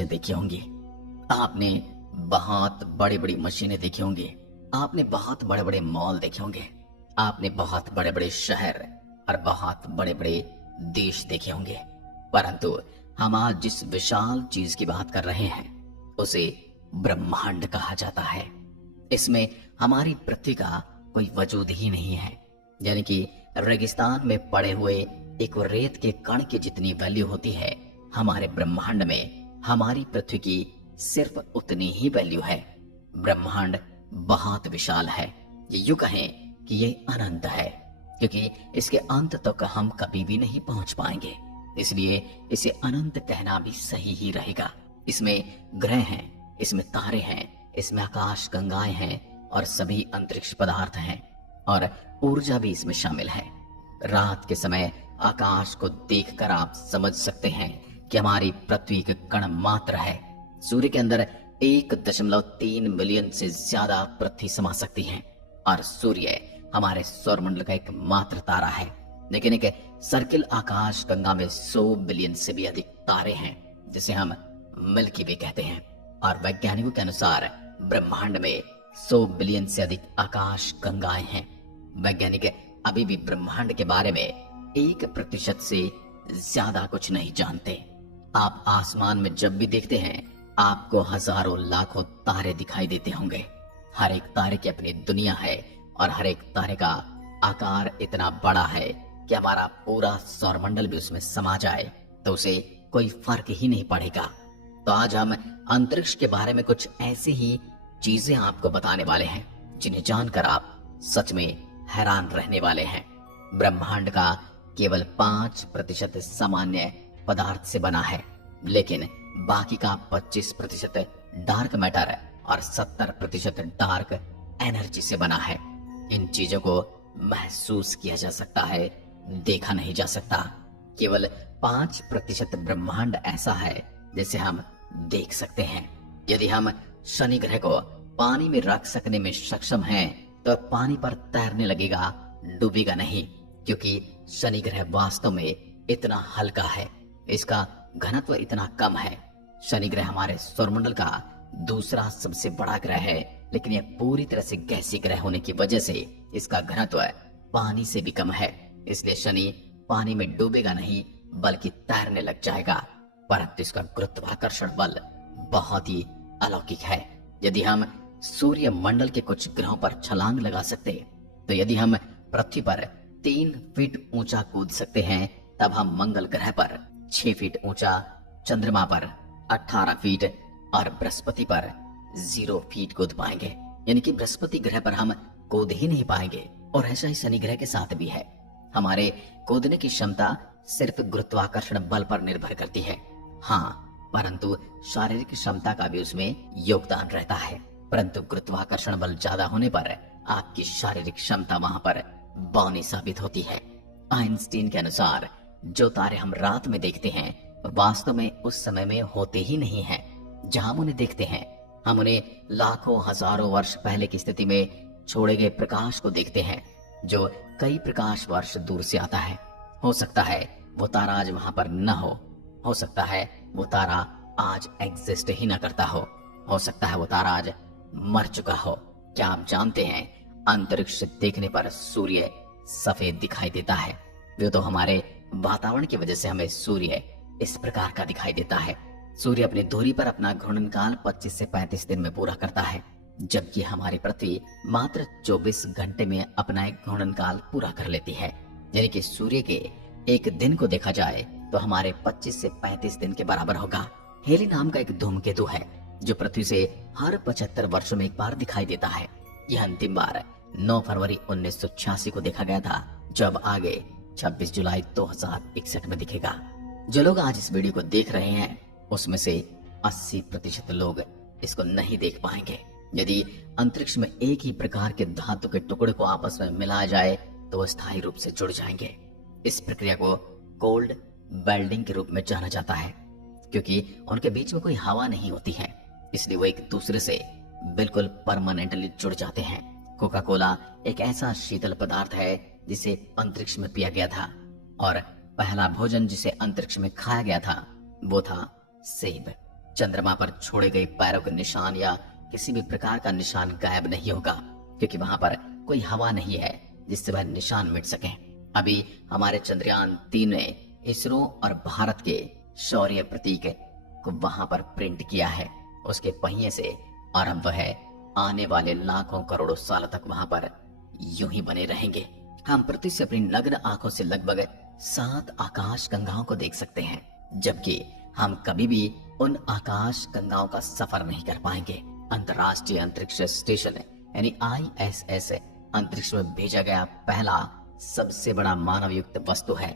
चीजें देखी होंगी। आपने बहुत बड़ी बड़ी मशीनें देखी होंगी। आपने बहुत बड़े बड़े मॉल देखे होंगे। आपने बहुत बड़े बड़े शहर और बहुत बड़े बड़े देश देखे होंगे। परंतु हम आज जिस विशाल चीज की बात कर रहे हैं उसे ब्रह्मांड कहा जाता है। इसमें हमारी पृथ्वी का कोई वजूद ही नहीं है। यानी कि रेगिस्तान में पड़े हुए एक रेत के कण की जितनी वैल्यू होती है, हमारे ब्रह्मांड में हमारी पृथ्वी की सिर्फ उतनी ही वैल्यू है। ब्रह्मांड बहुत विशाल है। ये यूं कहें कि ये अनंत है, क्योंकि इसके अंत तक हम कभी भी नहीं पहुंच पाएंगे। इसलिए इसे अनंत कहना भी सही ही रहेगा। इसमें ग्रह हैं, इसमें तारे हैं, इसमें आकाश गंगाएं हैं और सभी अंतरिक्ष पदार्थ हैं और ऊर्जा भी इसमें शामिल है। रात के समय आकाश को देखकर आप समझ सकते हैं कि हमारी पृथ्वी एक कण मात्र है। सूर्य के अंदर 1.3 मिलियन से ज्यादा पृथ्वी समा सकती है और सूर्य हमारे सौरमंडल का एक मात्र तारा है। लेकिन एक सर्किल आकाश गंगा में 100 बिलियन से भी अधिक तारे हैं, जिसे हम मिल्की वे कहते हैं। और वैज्ञानिकों के अनुसार ब्रह्मांड में 100 बिलियन से अधिक आकाश गंगाएं हैं। वैज्ञानिक अभी भी ब्रह्मांड के बारे में 1% से ज्यादा कुछ नहीं जानते। आप आसमान में जब भी देखते हैं आपको हजारों लाखों तारे दिखाई देते होंगे। हर एक तारे की अपनी दुनिया है और हर एक तारे का आकार इतना बड़ा है कि हमारा पूरा सौरमंडल भी उसमें समा जाए तो उसे कोई फर्क ही नहीं पड़ेगा। तो आज हम अंतरिक्ष के बारे में कुछ ऐसी ही चीजें आपको बताने वाले हैं जिन्हें जानकर आप सच में हैरान रहने वाले हैं। ब्रह्मांड का केवल 5% सामान्य पदार्थ से बना है, लेकिन बाकी का 25% डार्क मैटर और 70% डार्क एनर्जी से बना है। इन चीजों को महसूस किया जा सकता है, देखा नहीं जा सकता। केवल 5% ब्रह्मांड ऐसा है जिसे हम देख सकते हैं। यदि हम शनि ग्रह को पानी में रख सकने में सक्षम हैं, तो पानी पर तैरने लगेगा, डूबेगा नहीं, क्योंकि शनि ग्रह वास्तव में इतना हल्का है, इसका घनत्व इतना कम है। शनि ग्रह हमारे सौरमंडल का दूसरा सबसे बड़ा ग्रह है, लेकिन यह पूरी तरह से गैसीय ग्रह होने की वजह से इसका घनत्व पानी से भी कम है। इसलिए शनि पानी में डूबेगा नहीं बल्कि तैरने लग जाएगा। परंतु इसका गुरुत्वाकर्षण बल बहुत ही अलौकिक है। यदि हम सूर्य मंडल के कुछ ग्रहों पर छलांग लगा सकते, तो यदि हम पृथ्वी पर 3 फीट ऊंचा कूद सकते हैं, तब हम मंगल ग्रह पर 6 फीट ऊंचा, चंद्रमा पर 18 फीट और बृहस्पति पर 0 फीट कूद पाएंगे। यानी कि बृहस्पति ग्रह पर हम कूद ही नहीं पाएंगे। और ऐसा ही शनि ग्रह के साथ भी है। हमारे कूदने की क्षमता सिर्फ गुरुत्वाकर्षण बल पर निर्भर करती है। हाँ, परंतु शारीरिक क्षमता का भी उसमें योगदान रहता है। परंतु गुरुत्वाकर्षण बल ज्यादा होने पर आपकी शारीरिक क्षमता वहां पर बौनी साबित होती है। आइंस्टीन के अनुसार जो तारे हम रात में देखते हैं वास्तव में उस समय में होते ही नहीं हैं। जहां हम उन्हें देखते हैं, हम उन्हें लाखों हजारों वर्ष पहले की स्थिति में छोड़े गए प्रकाश को देखते हैं, जो कई प्रकाश वर्ष दूर से आता है। हो सकता है वो तारा आज वहां पर न हो सकता है वो तारा आज एग्जिस्ट ही ना करता हो सकता है वो तारा आज मर चुका हो। क्या आप जानते हैं अंतरिक्ष से देखने पर सूर्य सफेद दिखाई देता है? वो तो हमारे वातावरण की वजह से हमें सूर्य इस प्रकार का दिखाई देता है। सूर्य अपनी दूरी पर अपना घूर्णन काल 25 से 35 दिन में पूरा करता है, जबकि हमारी पृथ्वी मात्र 24 घंटे में अपना एक घूर्णन काल पूरा कर लेती है। यानी कि सूर्य के एक दिन को देखा जाए तो हमारे 25 से 35 दिन के बराबर होगा। हेली नाम का एक धूमकेतु है जो पृथ्वी से हर 75 वर्षों में एक बार दिखाई देता है। यह अंतिम बार 9 फरवरी 1986 को देखा गया था, जब आगे 26 जुलाई 2061 में दिखेगा। जो लोग आज इस वीडियो को देख रहे हैं उसमें से 80% लोग इसको नहीं देख पाएंगे। यदि अंतरिक्ष में एक ही प्रकार के धातु के टुकड़े को आपस में मिलाया जाए तो वो स्थायी रूप से जुड़ जाएंगे। इस प्रक्रिया को कोल्ड वेल्डिंग के रूप में जाना जाता है, क्योंकि उनके बीच में कोई हवा नहीं होती है, इसलिए वो एक दूसरे से बिल्कुल परमानेंटली जुड़ जाते हैं। कोका कोला एक ऐसा शीतल पदार्थ है जिसे अंतरिक्ष में पिया गया था, और पहला भोजन जिसे अंतरिक्ष में खाया गया था वो था सेब। चंद्रमा पर छोड़े गए पैरों के निशान या किसी भी प्रकार का निशान गायब नहीं होगा, क्योंकि वहां पर कोई हवा नहीं है जिससे वह निशान मिट सके। अभी हमारे चंद्रयान-3 ने इसरो और भारत के शौर्य प्रतीक को वहां पर प्रिंट किया है। उसके पहिए से और हम वह आने वाले लाखों करोड़ों सालों तक वहां पर यूं ही बने रहेंगे। हम पृथ्वी से अपनी नग्न आंखों से लगभग 7 आकाश गंगाओं को देख सकते हैं, जबकि हम कभी भी उन आकाश गंगाओं का सफर नहीं कर पाएंगे। अंतर्राष्ट्रीय अंतरिक्ष स्टेशन यानी ISS अंतरिक्ष में भेजा गया पहला सबसे बड़ा मानव युक्त वस्तु है।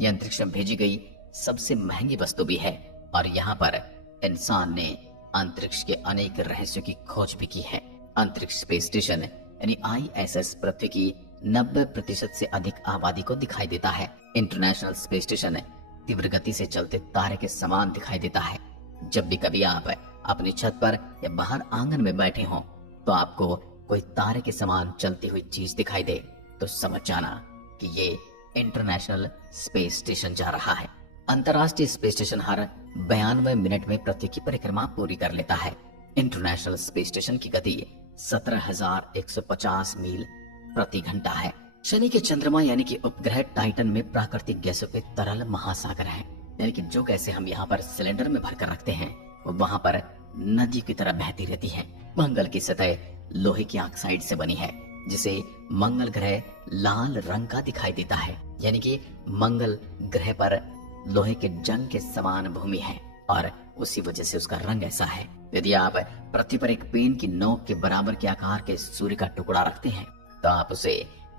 यह अंतरिक्ष में भेजी गई सबसे महंगी वस्तु भी है और यहाँ पर इंसान ने अंतरिक्ष के अनेक रहस्यों की खोज भी की है। अंतरिक्ष स्पेस स्टेशन यानी ISS पृथ्वी की 90% से अधिक आबादी को दिखाई देता है। इंटरनेशनल स्पेस स्टेशन तीव्र गति से चलते तारे के समान दिखाई देता है। जब भी कभी आप अपनी छत पर या बाहर आंगन में बैठे हों तो आपको कोई तारे के समान चलती हुई चीज दिखाई दे तो समझ जाना कि ये इंटरनेशनल स्पेस स्टेशन जा रहा है। अंतर्राष्ट्रीय स्पेस स्टेशन हर 92 मिनट में पृथ्वी की परिक्रमा पूरी कर लेता है। इंटरनेशनल स्पेस स्टेशन की गति 17,150 मील प्रति घंटा है। शनि के चंद्रमा यानी कि उपग्रह टाइटन में प्राकृतिक गैसों के तरल महासागर है, यानी कि जो गैसें हम यहाँ पर सिलेंडर में भरकर रखते हैं वो वहाँ पर नदी की तरह बहती रहती है। मंगल की सतह लोहे की ऑक्साइड से बनी है, जिसे मंगल ग्रह लाल रंग का दिखाई देता है, यानी कि मंगल ग्रह पर लोहे के जंग के समान भूमि है और उसी वजह से उसका रंग ऐसा है। यदि आप पृथ्वी पर एक पेन की नोक के बराबर के आकार के सूर्य का टुकड़ा रखते हैं तो आप उसे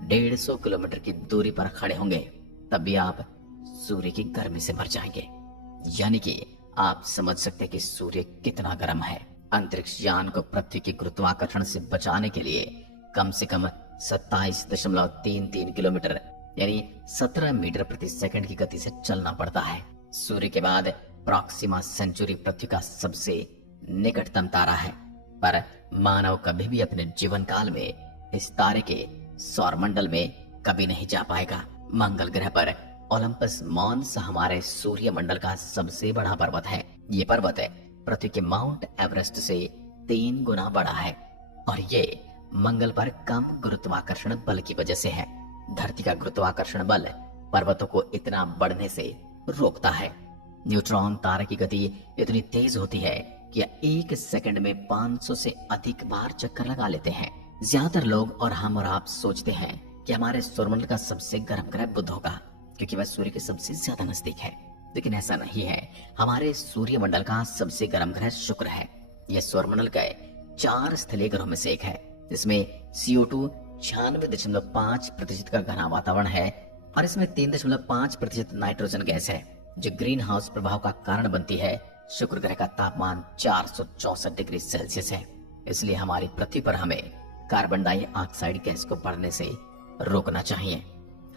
150 किलोमीटर की दूरी पर खड़े होंगे, तब भी आप सूर्य की गर्मी से मर जाएंगे। यानी कि आप समझ सकते हैं कि सूर्य कितना गर्म है। अंतरिक्ष यान को पृथ्वी के गुरुत्वाकर्षण से बचाने के लिए कम से कम 27.33 किलोमीटर यानी 17 मीटर प्रति सेकंड की गति से चलना पड़ता है। सूर्य के बाद प्रॉक्सिमा सेंचुरी पृथ्वी का सबसे निकटतम तारा है, पर मानव कभी भी अपने जीवन काल में इस तारे के सौरमंडल में कभी नहीं जा पाएगा। मंगल ग्रह पर ओलंपस मॉन्स हमारे सूर्य मंडल का सबसे बड़ा पर्वत है। ये पर्वत पृथ्वी के माउंट एवरेस्ट से 3 गुना बड़ा है और ये मंगल पर कम गुरुत्वाकर्षण बल की वजह से है। धरती का गुरुत्वाकर्षण बल पर्वतों को इतना बढ़ने से रोकता है। न्यूट्रॉन तारे की गति इतनी तेज होती है कि यह 1 सेकंड में 500 से अधिक बार चक्कर लगा लेते हैं। ज्यादातर लोग और हम और आप सोचते हैं कि हमारे सौरमंडल का सबसे गर्म ग्रह बुध होगा, क्योंकि वह सूर्य के सबसे ज्यादा नजदीक है, लेकिन ऐसा नहीं है। हमारे सूर्य मंडल का सबसे गर्म ग्रह शुक्र है। यह सौरमंडल के 4 स्थलीय ग्रहों में से एक है, जिसमें CO2 96.5% का घना वातावरण है और इसमें 3.5% नाइट्रोजन गैस है, जो ग्रीन हाउस प्रभाव का कारण बनती है। शुक्र ग्रह का तापमान 464 डिग्री सेल्सियस है, इसलिए हमारी पृथ्वी पर हमें कार्बन डाइऑक्साइड गैस को बढ़ने से रोकना चाहिए।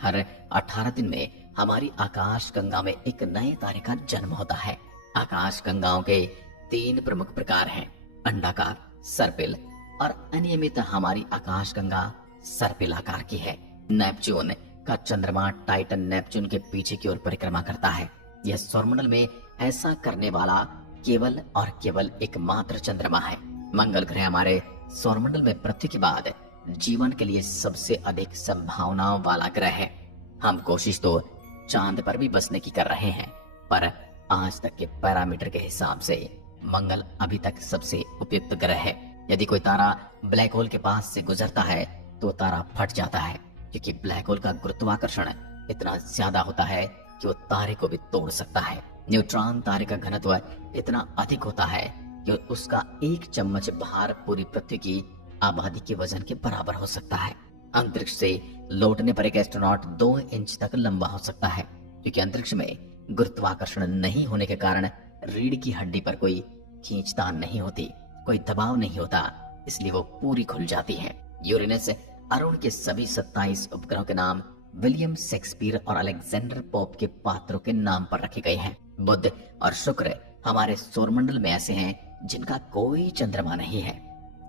हर 18 दिन में हमारी आकाश गंगा में एक नए तारे का जन्म होता है। आकाश गंगाओं के 3 प्रमुख प्रकार हैं, अंडाकार, सर्पिल और अनियमित। हमारी आकाश गंगा सर्पिल आकार की है। नेपच्यून का चंद्रमा टाइटन नेपच्यून के पीछे की ओर परिक्रमा करता है। यह सौरमंडल में ऐसा करने वाला केवल और केवल एकमात्र चंद्रमा है। मंगल ग्रह हमारे सौरमंडल में पृथ्वी के बाद जीवन के लिए सबसे अधिक संभावनाओं वाला ग्रह है। हम कोशिश तो चांद पर भी बसने की कर रहे हैं, पर आज तक के पैरामीटर के हिसाब से मंगल अभी तक सबसे उपयुक्त ग्रह है। यदि कोई तारा ब्लैक होल के पास से गुजरता है तो तारा फट जाता है, क्योंकि ब्लैक होल का गुरुत्वाकर्षण इतना ज्यादा होता है कि वो तारे को भी तोड़ सकता है। न्यूट्रॉन तारे का घनत्व इतना अधिक होता है कि उसका 1 चम्मच भार पूरी पृथ्वी की आबादी के वजन के बराबर हो सकता है। अंतरिक्ष से लौटने पर एक एस्ट्रोनॉट 2 इंच तक लंबा हो सकता है, क्योंकि अंतरिक्ष में गुरुत्वाकर्षण नहीं होने के कारण रीढ़ की हड्डी पर कोई खींचतान नहीं होती, कोई दबाव नहीं होता, इसलिए वो पूरी खुल जाती है। यूरेनस अरुण के सभी 27 उपग्रहों के नाम विलियम शेक्सपियर और अलेक्जेंडर पोप के पात्रों के नाम पर रखे गए हैं। बुध और शुक्र हमारे सौरमंडल में ऐसे हैं जिनका कोई चंद्रमा नहीं है।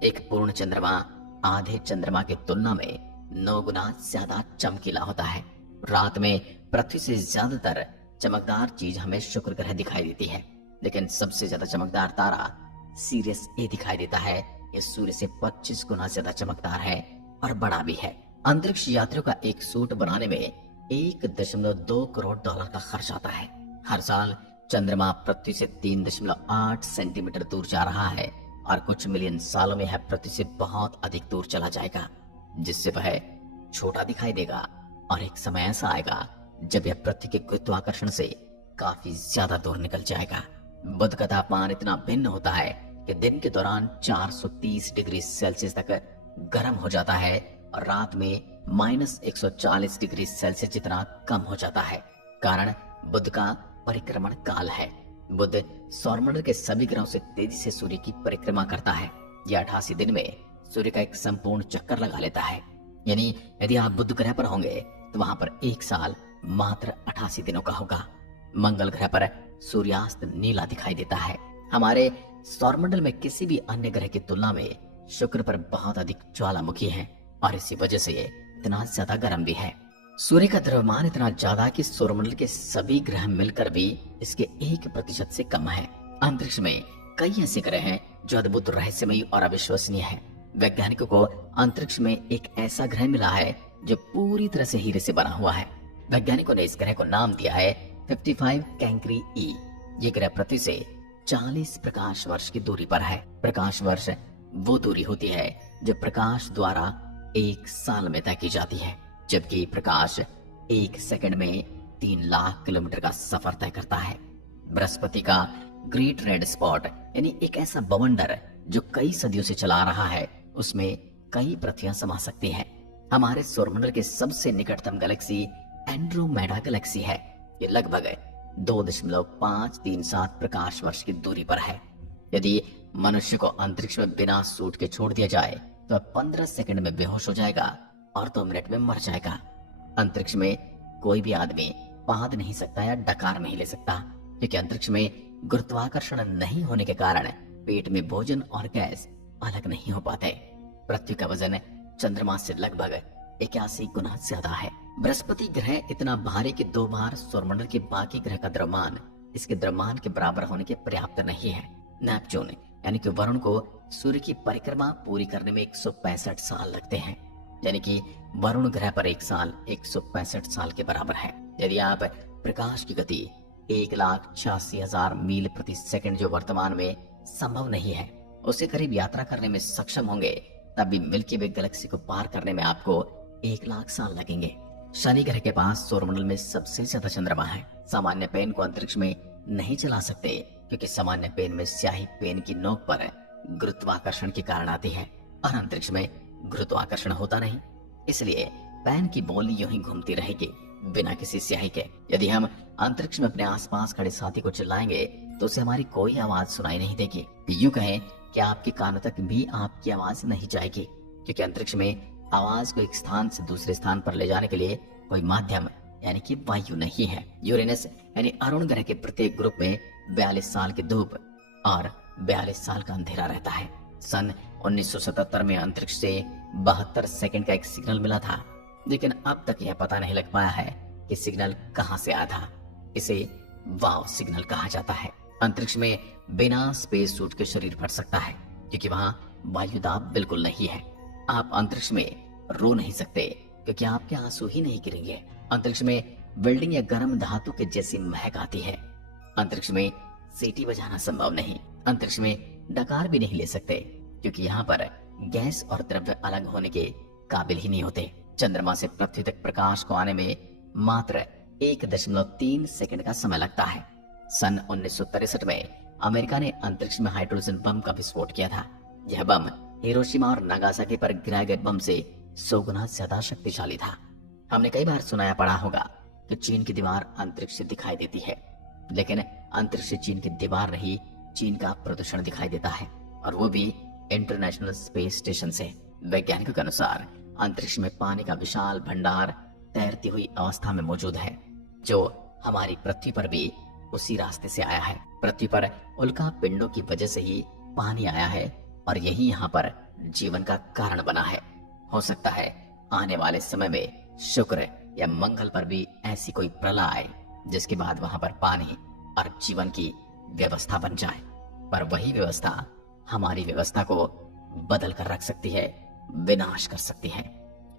एक पूर्ण चंद्रमा आधे चंद्रमा की तुलना में 9 गुना ज्यादा चमकीला होता है। रात में पृथ्वी से ज्यादातर चमकदार चीज हमें शुक्र ग्रह दिखाई देती है। लेकिन सबसे ज्यादा चमकदार तारा सीरियस ए दिखाई देता है। ये सूर्य से 25 गुना ज्यादा चमकदार है और बड़ा भी है। अंतरिक्ष यात्रियों का एक सूट बनाने में 1.2 करोड़ डॉलर का खर्च आता है। हर साल चंद्रमा पृथ्वी से 3.8 सेंटीमीटर दूर जा रहा है और कुछ मिलियन सालों में यह पृथ्वी से बहुत अधिक दूर चला जाएगा, जिससे वह छोटा दिखाई देगा। और एक समय ऐसा आएगा जब यह पृथ्वी के गुरुत्वाकर्षण से काफी ज्यादा दूर निकल जाएगा। बुध का तापमान इतना भिन्न होता है कि दिन के दौरान 430 डिग्री सेल्सियस तक गर्म हो जाता है और रात में -140 डिग्री सेल्सियस जितना कम हो जाता है। कारण बुध का परिक्रमण काल है। बुध सौरमंडल के सभी ग्रहों से तेजी से सूर्य की परिक्रमा करता है। यह 88 दिन में सूर्य का एक संपूर्ण चक्कर लगा लेता है। यानी यदि आप बुध ग्रह पर होंगे तो वहां पर एक साल मात्र 88 दिनों का होगा। मंगल ग्रह पर सूर्यास्त नीला दिखाई देता है। हमारे सौरमंडल में किसी भी अन्य ग्रह की तुलना में शुक्र पर बहुत अधिक ज्वालामुखी है और इसी वजह से ये इतना ज्यादा गर्म भी है। सूर्य का द्रव्यमान इतना ज्यादा कि सौरमंडल के सभी ग्रह मिलकर भी इसके 1% से कम है। अंतरिक्ष में कई ऐसे ग्रह हैं जो अद्भुत, रहस्यमयी और अविश्वसनीय है। वैज्ञानिकों को अंतरिक्ष में एक ऐसा ग्रह मिला है जो पूरी तरह से हीरे से बना हुआ है। वैज्ञानिकों ने इस ग्रह को नाम दिया है 55 कैंक्री ई। ये ग्रह पृथ्वी से 40 प्रकाश वर्ष की दूरी पर है। प्रकाश वर्ष वो दूरी होती है जो प्रकाश द्वारा एक साल में तय की जाती है, जबकि प्रकाश एक सेकंड में 3 लाख किलोमीटर का सफर तय करता है। बृहस्पति का ग्रेट रेड स्पॉट यानी एक ऐसा बवंडर जो कई सदियों से चला रहा है, उसमें कई पृथ्वियां समा सकती हैं। हमारे सौरमंडल के सबसे निकटतम गैलेक्सी एंड्रोमेडा गैलेक्सी है। ये लगभग 2.537 प्रकाश वर्ष की दूरी पर है। यदि मनुष्य को अंतरिक्ष में बिना सूट के छोड़ दिया जाए तो 15 सेकंड में बेहोश हो जाएगा और 2 मिनट में मर जाएगा। अंतरिक्ष में कोई भी आदमी पाद नहीं सकता या डकार नहीं ले सकता, क्योंकि अंतरिक्ष में गुरुत्वाकर्षण नहीं होने के कारण पेट में भोजन और गैस अलग नहीं हो पाते। पृथ्वी का वजन चंद्रमा से लगभग 81 गुना ज्यादा है। बृहस्पति ग्रह इतना भारी कि 2 बार सौरमंडल के बाकी ग्रह का द्रव्यमान इसके द्रव्यमान के बराबर होने के पर्याप्त नहीं है। नेपच्यून यानी कि वरुण को सूर्य की परिक्रमा पूरी करने में 165 साल लगते हैं। यानी कि वरुण ग्रह पर एक साल 165 साल के बराबर है। यदि आप प्रकाश की गति 1,86,000 मील प्रति सेकंड, जो वर्तमान में संभव नहीं है, उसके करीब यात्रा करने में सक्षम होंगे, तब भी मिल्की वे गैलेक्सी को पार करने में आपको 1 लाख साल लगेंगे। शनि ग्रह के पास सौरमंडल में सबसे ज्यादा चंद्रमा है। सामान्य पेन को अंतरिक्ष में नहीं चला सकते, क्योंकि सामान्य पेन में स्याही पेन की नोक पर गुरुत्वाकर्षण के कारण आती है और अंतरिक्ष में गुरुत्वाकर्षण होता नहीं, इसलिए पेन की बोली यूं ही घूमती रहेगी बिना किसी स्याही के। यदि हम अंतरिक्ष में अपने आसपास खड़े साथी को चिल्लाएंगे तो उसे हमारी कोई आवाज सुनाई नहीं देगी। यूं कहें कि आपके कानों तक भी आपकी आवाज नहीं जाएगी, क्योंकि अंतरिक्ष में आवाज को एक स्थान से दूसरे स्थान पर ले जाने के लिए कोई माध्यम यानी कि वायु नहीं है। यूरेनस यानी अरुण ग्रह के प्रत्येक ग्रुप में 42 साल की धूप और 42 साल का अंधेरा रहता है। सन 1977 में अंतरिक्ष से 72 सेकंड का एक सिग्नल मिला था, लेकिन अब तक यह पता नहीं लग पाया है कि सिग्नल कहां से आया था। इसे वाव सिग्नल कहा जाता है। अंतरिक्ष में बिना स्पेस सूट के शरीर फट सकता है, क्योंकि वहां वायु दाब बिल्कुल नहीं है। आप अंतरिक्ष में रो नहीं सकते, क्योंकि आपके आंसू ही नहीं गिरेंगे। अंतरिक्ष में वेल्डिंग या गर्म धातु के जैसी महक आती है। अंतरिक्ष में सीटी बजाना संभव नहीं। अंतरिक्ष में डकार भी नहीं ले सकते, क्योंकि यहाँ पर गैस और द्रव्य अलग होने के काबिल ही नहीं होते। चंद्रमा से पृथ्वी तक प्रकाश को आने में मात्र 1.3 सेकंड का समय लगता है। सन 1963 में अमेरिका ने अंतरिक्ष में हाइड्रोजन बम का विस्फोट किया था। यह बम हिरोशिमा और नागासाकी पर गिराए गए बम से 100 गुना ज्यादा शक्तिशाली था। हमने कई बार सुनाया पढ़ा होगा कि चीन की दीवार अंतरिक्ष से दिखाई देती है, लेकिन अंतरिक्ष से चीन की दीवार नहीं, चीन का प्रदूषण दिखाई देता है, और वो भी इंटरनेशनल स्पेस स्टेशन से। वैज्ञानिकों के अनुसार अंतरिक्ष में पानी का विशाल भंडार तैरती हुई अवस्था में मौजूद है, जो हमारी पृथ्वी पर भी उसी रास्ते से आया है। पृथ्वी पर उल्का पिंडों की वजह से ही पानी आया है और यही यहाँ पर जीवन का कारण बना है। हो सकता है आने वाले समय में शुक्र या मंगल पर भी ऐसी कोई प्रलय आए, जिसके बाद वहां पर पानी और जीवन की व्यवस्था बन जाए, पर वही व्यवस्था हमारी व्यवस्था को बदल कर रख सकती है, विनाश कर सकती है।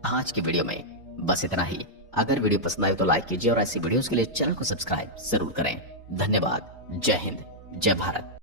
आज की वीडियो में बस इतना ही। अगर वीडियो पसंद आए तो लाइक कीजिए और ऐसी वीडियोस के लिए चैनल को सब्सक्राइब जरूर करें। धन्यवाद। जय हिंद, जय भारत।